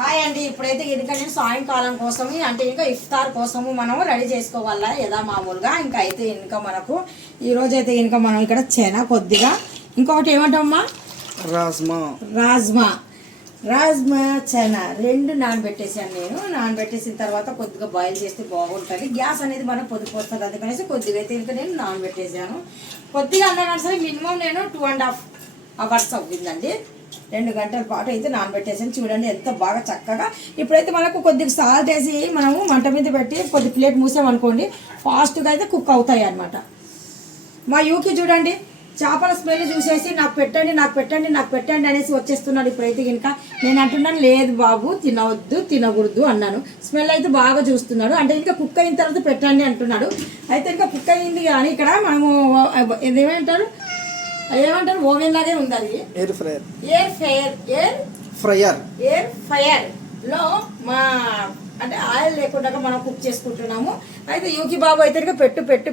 Hi అండి. ఇప్పుడైతే ఇంకా నేను సాయంకాలం కోసము అంటే ఇంకా ఇఫ్తార్ కోసము మనం రెడీ చేసుకోవాలా యదా మామూలుగా. ఇంకా అయితే ఇంకా మనకు ఈరోజు అయితే ఇంకా మనం ఇక్కడ చెనా కొద్దిగా ఇంకొకటి ఏమంటామమ్మా రాజ్మా చెనా రెండు నానబెట్టేసాను నేను. నానబెట్టేసిన తర్వాత కొద్దిగా బాయిల్ చేస్తే బాగుంటుంది. గ్యాస్ అనేది మనం పొదుపు వస్తుంది, అందుకనేసి కొద్దిగా అయితే ఇంకా నేను నానబెట్టేసాను. కొద్దిగా అన్నాను సరే మినిమం నేను 2.5 అవర్స్ అవుతుందండి. 2 గంటల పాటు అయితే నానబెట్టేసాను. చూడండి ఎంత బాగా చక్కగా. ఇప్పుడైతే మనకు కొద్దిగా సాల్ట్ వేసి మనము మంట మీద పెట్టి కొద్ది ప్లేట్ మూసామనుకోండి ఫాస్ట్గా అయితే కుక్ అవుతాయి అన్నమాట. మా యూకి చూడండి చేపల స్మెల్ చూసేసి నాకు పెట్టండి అనేసి వచ్చేస్తున్నాడు. ఇప్పుడైతే కనుక నేను అంటున్నాను లేదు బాబు తినకూడదు అన్నాను. స్మెల్ అయితే బాగా చూస్తున్నాడు. అంటే ఇంకా కుక్ అయిన తర్వాత పెట్టండి అంటున్నాడు. అయితే ఇంకా కుక్ అయింది కానీ ఇక్కడ మనము ఏమంటారు ఓవెన్ లాగే ఉంది అది. ఎయిర్ ఫైర్ లో మా అంటే ఆయిల్ లేకుండా మనం కుక్ చేసుకుంటున్నాము. అయితే యూకి బాబు అయితే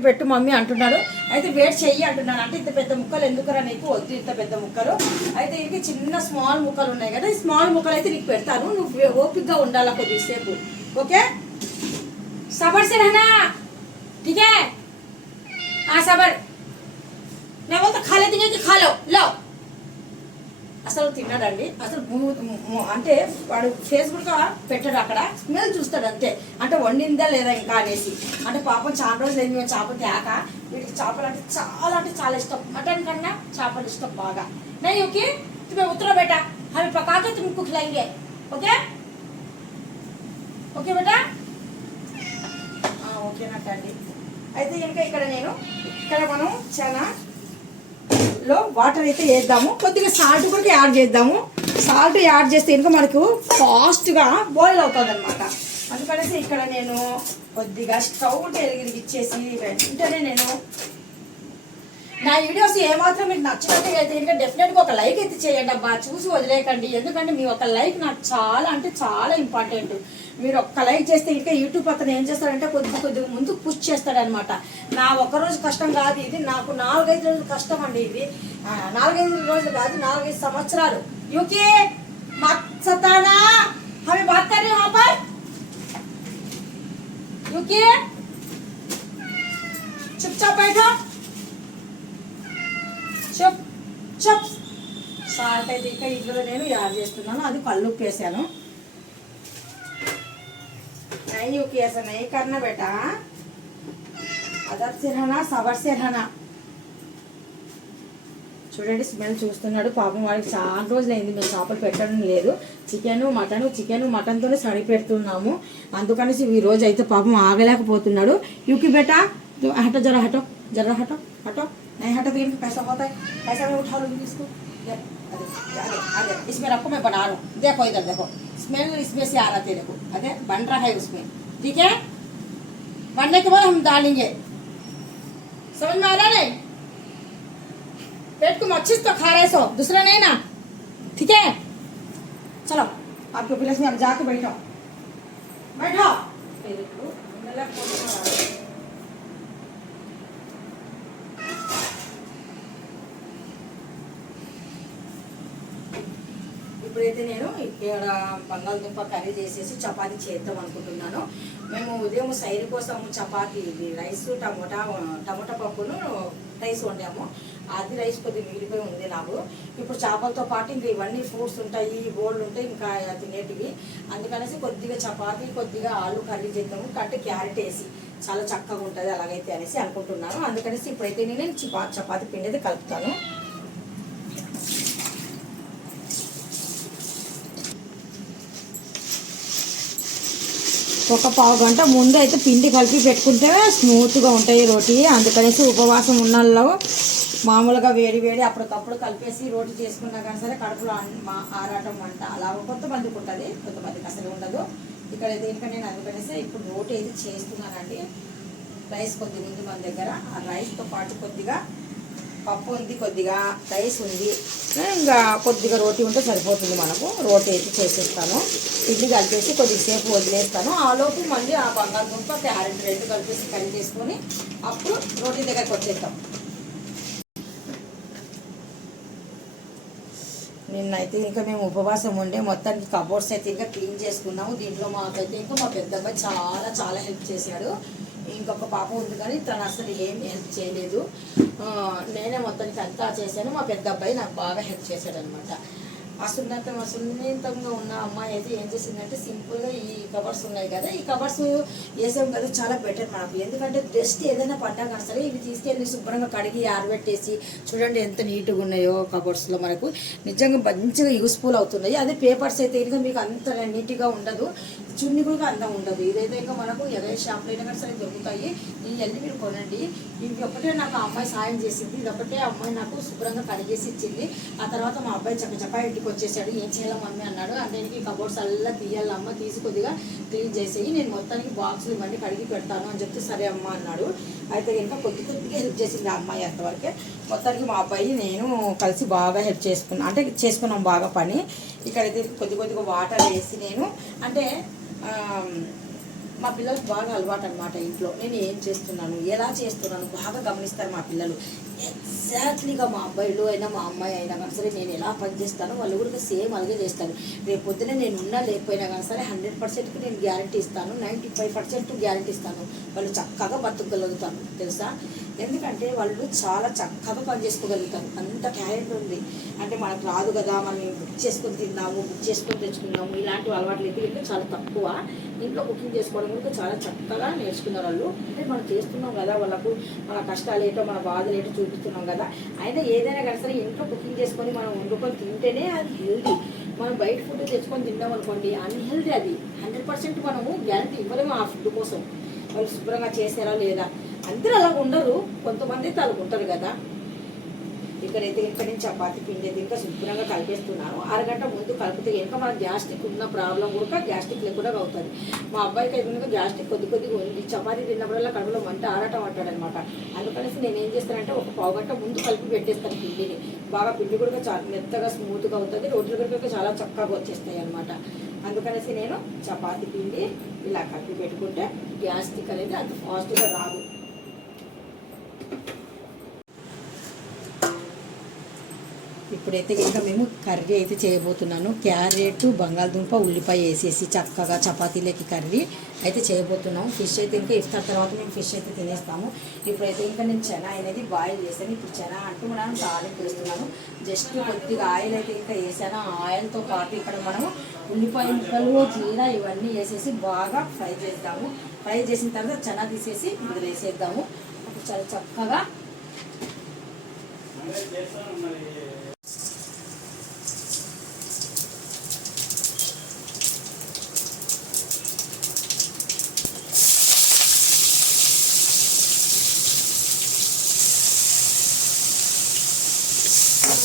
పెట్టు మమ్మీ అంటున్నాడు. అయితే వేట్ చెయ్యి అంటున్నాను. అంటే ఇంత పెద్ద ముక్కలు ఎందుకురా నీకు, వద్దు ఇంత పెద్ద ముక్కలు. అయితే ఇంక చిన్న స్మాల్ ముక్కలు ఉన్నాయి కదా, ఈ స్మాల్ ముక్కలు అయితే నీకు పెడతాను, నువ్వు ఓపిక్గా ఉండాలి కొద్దిసేపు. ఓకే సబర్ సే రహనా ठीक है हाँ सबर నేను పోతే ఖాళీ తినేకి ఖాలో లో. అసలు తిన్నాడండి. అసలు అంటే వాడు ఫేస్బుక్ పెట్టాడు, అక్కడ స్మెల్ చూస్తాడు అంతే. అంటే వండిందా లేదా ఇంకా అనేసి. అంటే పాపం చాలా రోజులు అయింది మేము చేప తేక. వీటికి చేపలు అంటే చాలా ఇష్టం. మటన్ కన్నా చేపలు ఇష్టం బాగా. नहीं ओके तुम्हें उतरो बेटा, हमें पका के तुमको खिलाएंगे. ओके ఓకే బేటా ఓకేనట్టండి. అయితే ఇంకా ఇక్కడ మనం చాలా లో వాటర్ అయితే వేద్దాము. కొద్దిగా సాల్ట్ కూడా యాడ్ చేద్దాము. సాల్ట్ యాడ్ చేస్తే ఇంకా మనకు ఫాస్ట్గా బాయిల్ అవుతుంది అనమాట. అందుకనేసి ఇక్కడ నేను కొద్దిగా స్టవ్ వెలిగించేసి వెంటనే నేను నా వీడియోస్ ఏమాత్రం మీకు నచ్చినట్టు అయితే ఇంకా డెఫినెట్గా ఒక లైక్ అయితే చేయండి అబ్బా, చూసి వదిలేకండి. ఎందుకంటే మీ ఒక లైక్ నాకు చాలా అంటే చాలా ఇంపార్టెంట్. మీరు ఒక్క లైక్ చేస్తే ఇంకా యూట్యూబ్ అతను ఏం చేస్తాడంటే కొద్దిగా ముందు పుష్ చేస్తాడనమాట. నా ఒక్కరోజు కష్టం కాదు ఇది, నాకు 4-5 రోజులు కష్టం అండి. ఇది 4-5 రోజులు కాదు, 4-5 సంవత్సరాలు. యూకి సతానా హమే బాత్ కర్ రహే వహాं पर యూకి चुपचाप बैठो చప్. సాల్ట్ అయితే ఇంకా ఇందులో నేను యాడ్ చేస్తున్నాను. అది కల్లుప్పు వేసాను. नहीं यूकी ऐसा नहीं करना बेटा, अदब से रहना, सबर से रहना. చూడండి స్మెల్ చూస్తున్నాడు పాపం. వాడికి చాలా రోజులు అయింది మేము చేపలు పెట్టడం లేదు. చికెన్ మటన్తోనే సరి పెడుతున్నాము. అందుకనేసి ఈ రోజు అయితే పాపం ఆగలేకపోతున్నాడు. యూకి బేటా హటో జరా హటో नहीं हटो तो इनका पैसा होता है, पैसा में उठा लो इसको. अरे इसमें रखो, मैं बना रहा हूँ. देखो इधर देखो स्मेल इसमें से आ रहा है, देखो अरे बन रहा है उसमें. ठीक है, बनने के बाद हम डालेंगे. समझ में आ रहा नहीं? पेट को अच्छे तो खा रहे सो, दूसरा नहीं ना. ठीक है चलो आपके प्लेस में अब जाके बैठो. ఇప్పుడైతే నేను ఇక్కడ బంగాళదుంప కర్రీ చేసేసి చపాతీ చేద్దాం అనుకుంటున్నాను. మేము ఉదయం సైడ్ కోసం చపాతీ రైస్ టమోటా పప్పును రైస్ వండాము. అది రైస్ కొద్దిగా మిగిలిపోయి ఉంది నాకు. ఇప్పుడు చేపలతో పాటు ఇంకా ఇవన్నీ ఫ్రూట్స్ ఉంటాయి, బోల్డ్ ఉంటాయి ఇంకా తినేటివి. అందుకనేసి కొద్దిగా చపాతీ కొద్దిగా ఆలు కర్రీ చేద్దాము. అంటే క్యారెట్ వేసి చాలా చక్కగా ఉంటుంది అలాగైతే అనేసి అనుకుంటున్నాను. అందుకనేసి ఇప్పుడైతే నేను చపాతీ పిండి అయితే కలుపుతాను. ఒక పావు గంట ముందు అయితే పిండి కలిపి పెట్టుకుంటే స్మూత్గా ఉంటాయి రోటీ. అందుకనేసి ఉపవాసం ఉన్నల్లో మామూలుగా వేడి అప్పటికప్పుడు కలిపేసి రోటీ చేసుకున్నా కానీ సరే కడుపులో ఆరాటం అంట అలా కొంతమందికి ఉంటుంది, కొంతమందికి అసలు ఉండదు. ఇక్కడైతే ఇంకా నేను అందుకనేసి ఇప్పుడు రోటీ అయితే చేస్తున్నానండి. రైస్ కొద్దిగా ఉంది మన దగ్గర. ఆ రైస్తో పాటు కొద్దిగా పప్పు ఉంది, కొద్దిగా రైస్ ఉంది, ఇంకా కొద్దిగా రోటీ ఉంటే సరిపోతుంది మనకు. రోటీ అయితే చేసేస్తాను. పిండి కలిపేసి కొద్దిసేపు వదిలేస్తాను. ఆలోపు మళ్ళీ ఆ బంగాళదుంప క్యారెట్ రెండు కలిపేసి కర్రీ చేసుకొని అప్పుడు రోటీ దగ్గరికి వచ్చేస్తాం. నిన్నైతే ఇంకా మేము ఉపవాసం ఉండే మొత్తానికి కబోర్డ్స్ అయితే ఇంకా క్లీన్ చేసుకున్నాము. దీంట్లో మాకైతే ఇంకా మా పెద్ద అబ్బాయి చాలా చాలా హెల్ప్ చేశాడు. ఇంకొక పాప ఉంది కానీ తను అసలు ఏం హెల్ప్ చేయలేదు. నేనే మొత్తానికి అంతా చేశాను. మా పెద్ద అబ్బాయి నాకు బాగా హెల్ప్ చేశాడు అనమాట. సున్నితంగా ఉన్న అమ్మాయి అయితే ఏం చేసిందంటే సింపుల్గా ఈ కవర్స్ ఉన్నాయి కదా, ఈ కవర్స్ వేసాం కదా, చాలా బెటర్ మనకు. ఎందుకంటే డస్ట్ ఏదైనా పడ్డా కానీ సరే ఇవి తీసుకెళ్ళి శుభ్రంగా కడిగి ఆరబెట్టేసి చూడండి ఎంత నీట్గా ఉన్నాయో కవర్స్లో. మనకు నిజంగా మంచిగా యూస్ఫుల్ అవుతున్నాయి. అదే పేపర్స్ అయితే ఇంకా మీకు అంత నీట్గా ఉండదు, చున్ని కూడా అందం ఉండదు. ఇదైతే ఇంకా మనకు ఏ షాప్లో అయినా కానీ సరే దొరుకుతాయి. ఇవన్నీ మీరు కొనండి. ఇది ఒకటే నాకు ఆ అమ్మాయి సాయం చేసింది. ఇది ఒకటే అమ్మాయి నాకు శుభ్రంగా కడిగేసి ఇచ్చింది. ఆ తర్వాత మా అబ్బాయి చక్కచక్క ఇంటికి వచ్చేసాడు. ఏం చేయాలి మమ్మీ అన్నాడు. అంటే కబోర్డ్స్ అల్లా తీయాలి అమ్మ, తీసి కొద్దిగా క్లీన్ చేసేయి, నేను మొత్తానికి బాక్సులు ఇవన్నీ కడిగి పెడతాను అని చెప్తే సరే అమ్మ అన్నాడు. అయితే ఇంకా కొద్దిగా హెల్ప్ చేసింది ఆ అమ్మాయి. అంతవరకే మొత్తానికి మా అబ్బాయి నేను కలిసి బాగా హెల్ప్ చేసుకున్నాం బాగా పని. ఇక్కడైతే కొద్దిగా వాటర్ వేసి నేను అంటే మా పిల్లలకు బాగా అలవాటు అనమాట. ఇంట్లో నేను ఏం చేస్తున్నాను, ఎలా చేస్తున్నాను బాగా గమనిస్తారు మా పిల్లలు. ఎగ్జాక్ట్లీగా మా అబ్బాయిలు అయినా మా అమ్మాయి అయినా కానీ సరే నేను ఎలా పని చేస్తానో వాళ్ళు కూడా సేమ్ అలాగే చేస్తాను. రేపు పొద్దున నేను ఉన్నా లేకపోయినా కానీ సరే 100%కి నేను గ్యారంటీ ఇస్తాను, 95% గ్యారంటీ ఇస్తాను. వాళ్ళు చక్కగా బతుకగలుగుతాను తెలుసా. ఎందుకంటే వాళ్ళు చాలా చక్కగా పని చేసుకోగలుగుతారు. అంత టాలెంట్ ఉంది. అంటే మనకు రాదు కదా, మనం బుక్ చేసుకొని తిన్నాము, బుక్ చేసుకొని తెచ్చుకున్నాము, ఇలాంటి అలవాట్లు అయితే చాలా తక్కువ. ఇంట్లో కుకింగ్ చేసుకోవడం కూడా చాలా చక్కగా నేర్చుకున్నారు వాళ్ళు. అంటే మనం చేస్తున్నాం కదా, వాళ్ళకు మన కష్టాలు ఏంటో మన బాధలు ఏంటో చూపిస్తున్నాం కదా. అయినా ఏదైనా కానీ సరే ఇంట్లో కుకింగ్ చేసుకొని మనం వండుకొని తింటేనే అది హెల్తీ. మనం బయట ఫుడ్ తెచ్చుకొని తిన్నాం అనుకోండి అన్హెల్తీ. అది 100% మనము గ్యారంటీ ఇవ్వలేము ఆ ఫుడ్ కోసం. వాళ్ళు శుభ్రంగా చేసారా లేదా, అందరూ అలా ఉండరు, కొంతమంది అయితే అలా ఉంటారు కదా. ఇక్కడైతే ఇంకా నేను చపాతీ పిండి అయితే ఇంకా శుభ్రంగా కలిపేస్తున్నాను. అరగంట ముందు కలిపితే ఇంకా మన గ్యాస్ట్రిక్ ఉన్న ప్రాబ్లం కూడా గ్యాస్ట్రిక్ లేకుండా అవుతుంది. మా అబ్బాయికి అయితే గ్యాస్ట్రిక్ కొద్దిగా ఉంది. చపాతీ తిన్నప్పుడల్లా కడుపులో మంట ఆరాటం అంటాడనమాట. అందుకనేసి నేను ఏం చేస్తానంటే ఒక పావు గంట ముందు కలిపి పెట్టేస్తాను పిండిని. బాగా పిండి కూడా చాలా మెత్తగా స్మూత్గా అవుతుంది, రోడ్ల కనుక చాలా చక్కగా వచ్చేస్తాయి అనమాట. అందుకనేసి నేను చపాతీ పిండి ఇలా కలిపి పెట్టుకుంటే గ్యాస్ట్రిక్ అనేది అంత ఫాస్ట్గా రాదు. ఇప్పుడైతే ఇంకా మేము కర్రీ అయితే చేయబోతున్నాను. క్యారెట్, బంగాళదుంప, ఉల్లిపాయ వేసేసి చక్కగా చపాతీలకి కర్రీ అయితే చేయబోతున్నాము. ఫిష్ అయితే ఇంకా ఇఫ్తార్ తర్వాత మేము ఫిష్ అయితే తినేస్తాము. ఇప్పుడైతే ఇంకా నేను చెనా అనేది బాయిల్ చేశాను. ఇప్పుడు చెనా అంటూ మనం తాలింపు వేస్తున్నాను. జస్ట్ కొద్దిగా ఆయిల్ అయితే ఇంకా వేసాను. ఆయిల్తో పాటు ఇక్కడ మనము ఉల్లిపాయ ముక్కలు, జీరా ఇవన్నీ వేసేసి బాగా ఫ్రై చేద్దాము. ఫ్రై చేసిన తర్వాత చెనా తీసేసి ఇందులో వేసేద్దాము. అప్పుడు చాలా చక్కగా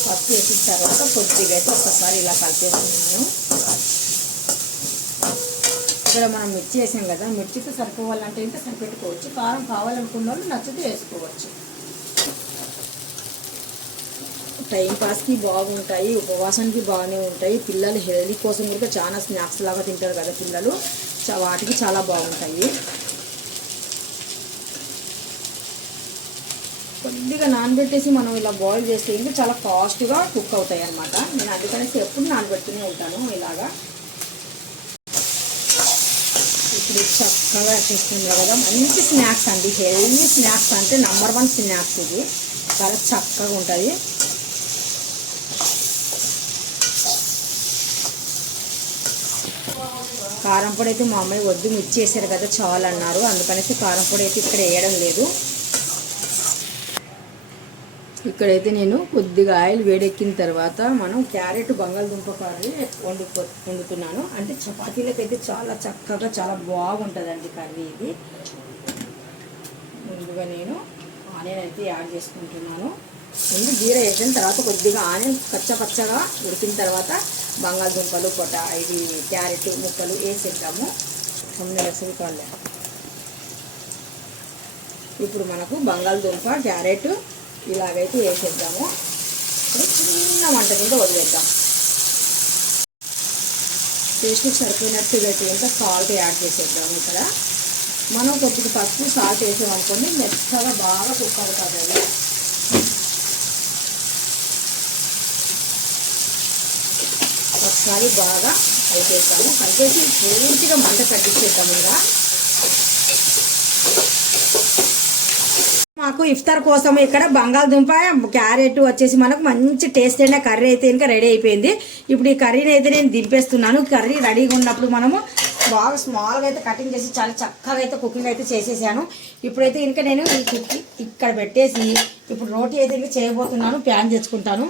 పప్పు వేసిన తర్వాత కొద్దిగా అయితే ఒక్కసారి ఇలా కలిపేస్తున్నాను. ఇక్కడ మనం మిర్చి వేసాం కదా, మిర్చితో సరిపోవాలంటే ఇంకా సరిపెట్టుకోవచ్చు. కారం కావాలనుకున్న వాళ్ళు నచ్చితే వేసుకోవచ్చు. టైంపాస్కి బాగుంటాయి, ఉపవాసానికి బాగానే ఉంటాయి. పిల్లలు హెల్దీ కోసం కూడా చాలా స్నాక్స్ లాగా తింటారు కదా పిల్లలు, వాటికి చాలా బాగుంటాయి. కొద్దిగా నానబెట్టేసి మనం ఇలా బాయిల్ చేస్తే ఇంకా చాలా ఫాస్ట్గా కుక్ అవుతాయి అన్నమాట. నేను అందుకనేసి ఎప్పుడు నానబెడుతూనే ఉంటాను ఇలాగా. ఇప్పుడు చక్కగా చేస్తున్నారు కదా, మంచి స్నాక్స్ అండి, హెల్దీ స్నాక్స్ అంటే నంబర్ 1 స్నాక్స్. ఇది చాలా చక్కగా ఉంటుంది. కారం పొడి అయితే మా అమ్మాయి వద్దు, మిర్చి వేసారు కదా చాలు అన్నారు. అందుకనేసి కారం పొడి అయితే ఇక్కడ వేయడం లేదు. ఇక్కడైతే నేను కొద్దిగా ఆయిల్ వేడెక్కిన తర్వాత మనం క్యారెట్, బంగాళదుంప కర్రీ వండుతున్నాను. అంటే చపాతీలకైతే చాలా చక్కగా చాలా బాగుంటుందండి కర్రీ ఇది. ముందుగా నేను ఆనియన్ అయితే యాడ్ చేసుకుంటున్నాను. ముందు జీర వేసిన తర్వాత కొద్దిగా ఆనియన్ పచ్చగా ఉడికిన తర్వాత బంగాళదుంపలు, ఇది క్యారెట్ ముక్కలు వేసేద్దాము. కాలే ఇప్పుడు మనకు బంగాళదుంప, క్యారెట్ ఇలాగైతే వేసేద్దాము. చిన్న మంట కింద వదిలేద్దాం. టేస్ట్కి సరిపోయినట్టుగా అయితే ఇంకా సాల్ట్ యాడ్ చేసేద్దాము. ఇక్కడ మనం కొద్దిగా పసుపు, సాల్ట్ వేసామనుకోండి మెత్తగా బాగా కుక్ అవుతుంది. ఒకసారి బాగా కలిపేస్తాము. కలిపేసి పూర్తిగా మంట తగ్గించేద్దాము. ఇలా మాకు ఇఫ్తార్ కోసం ఇక్కడ బంగాళదుంప క్యారెట్ వచ్చేసి మనకు మంచి టేస్ట్ అయిన కర్రీ అయితే ఇంకా రెడీ అయిపోయింది. ఇప్పుడు ఈ కర్రీని అయితే నేను దింపేస్తున్నాను. కర్రీ రెడీగా ఉన్నప్పుడు మనము బాగా స్మాల్గా అయితే కటింగ్ చేసి చాలా చక్కగా అయితే కుకింగ్ అయితే చేసేసాను. ఇప్పుడైతే ఇంకా నేను ఈ కుకింగ్ ఇక్కడ పెట్టేసి ఇప్పుడు రోటీ అయితే ఇంకా చేయబోతున్నాను. ప్యాన్ తెచ్చుకుంటాను.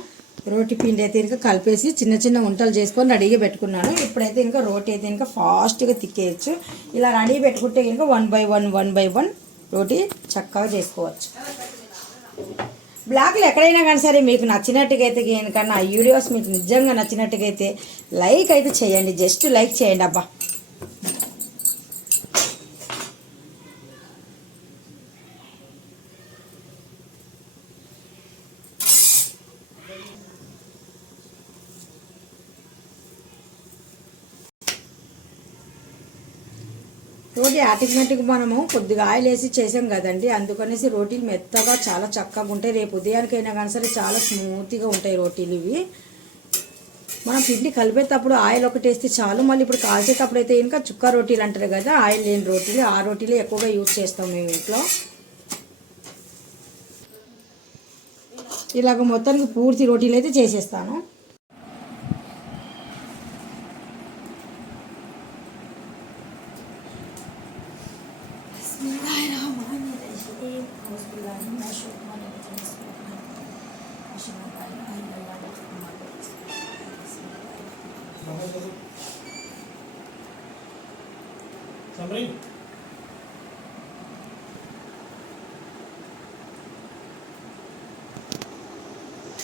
రోటీ పిండి అయితే ఇంకా కలిపేసి చిన్న చిన్న వంటలు చేసుకొని రెడీగా పెట్టుకున్నాను. ఇప్పుడైతే ఇంకా రోటీ అయితే ఇంకా ఫాస్ట్గా తిక్కేయచ్చు. ఇలా రెడీ పెట్టుకుంటే ఇంకా 1 by 1 రోటీ చక్కగా చేసుకోవచ్చు. బ్లాగ్లు ఎక్కడైనా కానీ సరే మీకు నచ్చినట్టుగా అయితే కన్నా ఆ వీడియోస్ మీకు నిజంగా నచ్చినట్టుగా అయితే లైక్ అయితే చేయండి. జస్ట్ లైక్ చేయండి అబ్బా. రోటీ ఆటోమేటిక్గా మనము కొద్దిగా ఆయిల్ వేసి చేసాం కదండి, అందుకనేసి రోటీలు మెత్తగా చాలా చక్కగా ఉంటాయి. రేపు ఉదయానికైనా కానీ సరే చాలా స్మూత్గా ఉంటాయి రోటీలు ఇవి. మనం పిండి కలిపేటప్పుడు ఆయిల్ ఒకటి వేస్తే చాలు. మళ్ళీ ఇప్పుడు కాల్చేటప్పుడు అయితే ఇంకా చుక్క రోటీలు అంటారు కదా, ఆయిల్ లేని రోటీలు, ఆ రోటీలు ఎక్కువగా యూజ్ చేస్తాం మేము ఇంట్లో. ఇలాగ మొత్తానికి పూర్తి రోటీలు అయితే చేసేస్తాను. Samri?